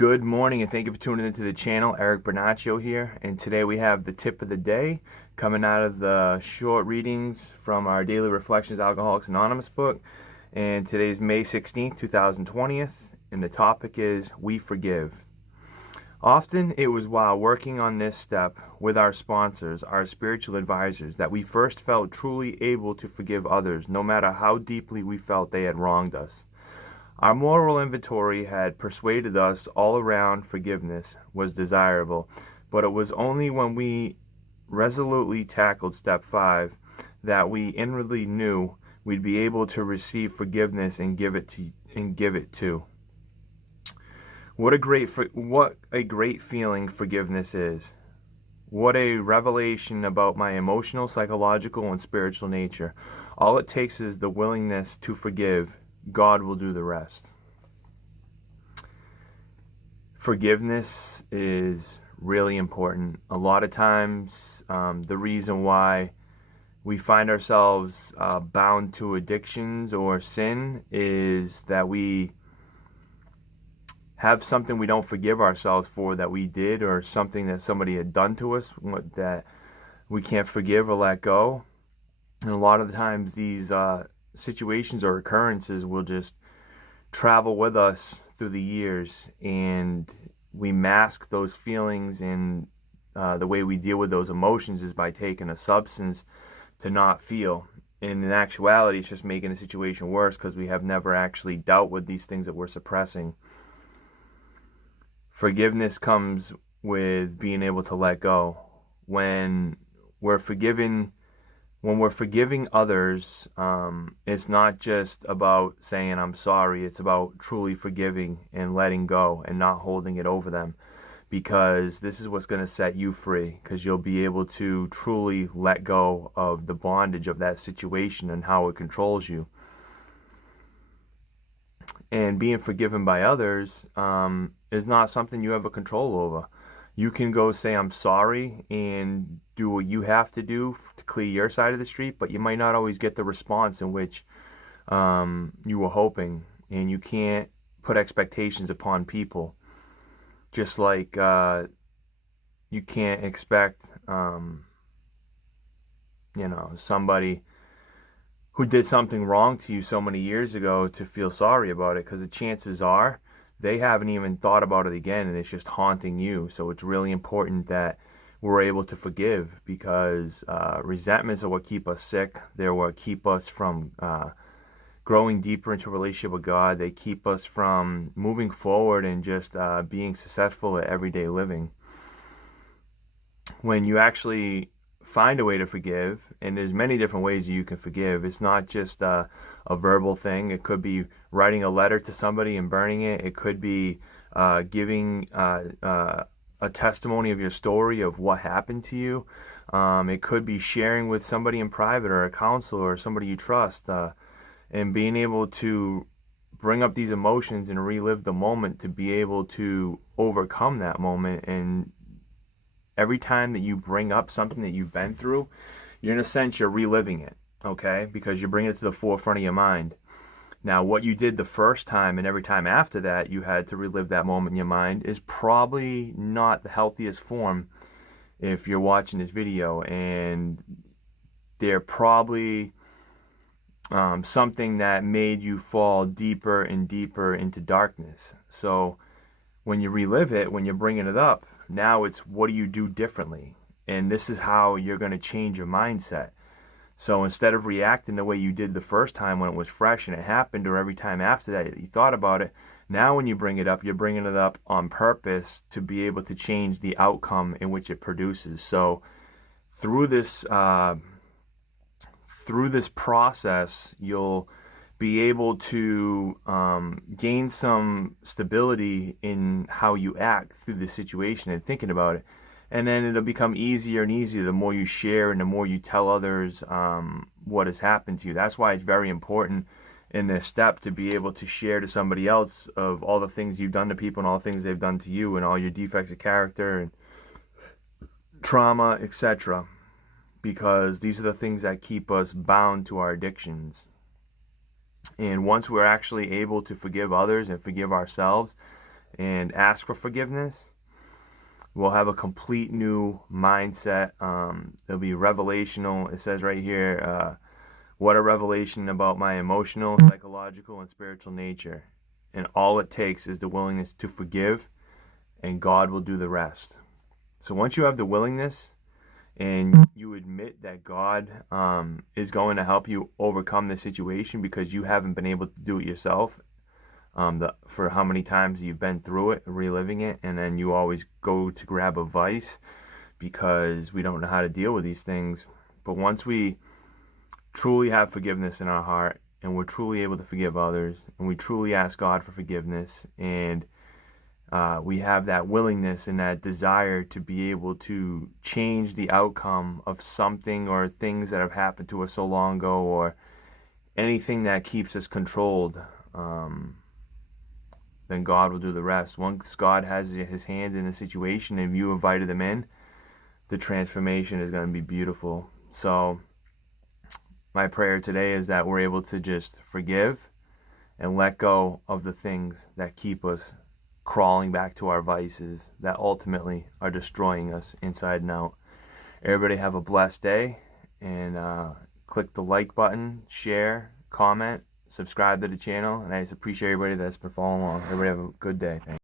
Good morning and thank you for tuning into the channel. Eric Bernaccio here, and today we have the tip of the day coming out of the short readings from our Daily Reflections Alcoholics Anonymous book. And today's May 16th, 2020, and the topic is We Forgive. Often it was while working on this step with our sponsors, our spiritual advisors, that we first felt truly able to forgive others, no matter how deeply we felt they had wronged us. Our moral inventory had persuaded us all around forgiveness was desirable, but it was only when we resolutely tackled step 5 that we inwardly knew we'd be able to receive forgiveness and give it to. What a great feeling forgiveness is. What a revelation about my emotional, psychological, and spiritual nature. All it takes is the willingness to forgive. God will do the rest. Forgiveness is really important. A lot of times, the reason why we find ourselves bound to addictions or sin is that we have something we don't forgive ourselves for that we did, or something that somebody had done to us that we can't forgive or let go. And a lot of the times these situations or occurrences will just travel with us through the years, and we mask those feelings, and the way we deal with those emotions is by taking a substance to not feel. And in actuality, it's just making the situation worse because we have never actually dealt with these things that we're suppressing. Forgiveness comes with being able to let go. When we're forgiving others, it's not just about saying I'm sorry. It's about truly forgiving and letting go and not holding it over them, because this is what's going to set you free, because you'll be able to truly let go of the bondage of that situation and how it controls you. And being forgiven by others is not something you have a control over. You can go say I'm sorry and do what you have to do to clear your side of the street, but you might not always get the response in which you were hoping. And you can't put expectations upon people. Just like you can't expect somebody who did something wrong to you so many years ago to feel sorry about it, because the chances are they haven't even thought about it again, and it's just haunting you. So it's really important that we're able to forgive, because resentments are what keep us sick. They're what keep us from growing deeper into a relationship with God. They keep us from moving forward and just being successful at everyday living. When you actually find a way to forgive, and there's many different ways you can forgive. It's not just a verbal thing. It could be writing a letter to somebody and burning it. It could be giving a testimony of your story of what happened to you. It could be sharing with somebody in private, or a counselor, or somebody you trust, and being able to bring up these emotions and relive the moment to be able to overcome that moment. And every time that you bring up something that you've been through, in a sense, you're reliving it, okay? Because you're bringing it to the forefront of your mind. Now, what you did the first time and every time after that you had to relive that moment in your mind is probably not the healthiest form if you're watching this video. And they're probably something that made you fall deeper and deeper into darkness. So when you relive it, when you're bringing it up, now it's what do you do differently? And this is how you're going to change your mindset. So instead of reacting the way you did the first time when it was fresh and it happened, or every time after that you thought about it, now when you bring it up, you're bringing it up on purpose to be able to change the outcome in which it produces. So through this process, you'll be able to gain some stability in how you act through the situation and thinking about it. And then it'll become easier and easier the more you share and the more you tell others what has happened to you. That's why it's very important in this step to be able to share to somebody else of all the things you've done to people and all the things they've done to you, and all your defects of character and trauma, etc. Because these are the things that keep us bound to our addictions. And once we're actually able to forgive others and forgive ourselves, and ask for forgiveness, we'll have a complete new mindset. It'll be revelational. It says right here, what a revelation about my emotional, psychological, and spiritual nature. And all it takes is the willingness to forgive, and God will do the rest. So once you have the willingness and you admit that God is going to help you overcome the situation because you haven't been able to do it yourself, for how many times you've been through it, reliving it, and then you always go to grab a vice because we don't know how to deal with these things. But once we truly have forgiveness in our heart, and we're truly able to forgive others, and we truly ask God for forgiveness, and we have that willingness and that desire to be able to change the outcome of something or things that have happened to us so long ago, or anything that keeps us controlled, then God will do the rest. Once God has his hand in the situation and you invited him in, the transformation is going to be beautiful. So my prayer today is that we're able to just forgive and let go of the things that keep us crawling back to our vices that ultimately are destroying us inside and out. Everybody have a blessed day, and click the like button, share, comment, subscribe to the channel, and I just appreciate everybody that's been following along. Everybody have a good day. Thanks.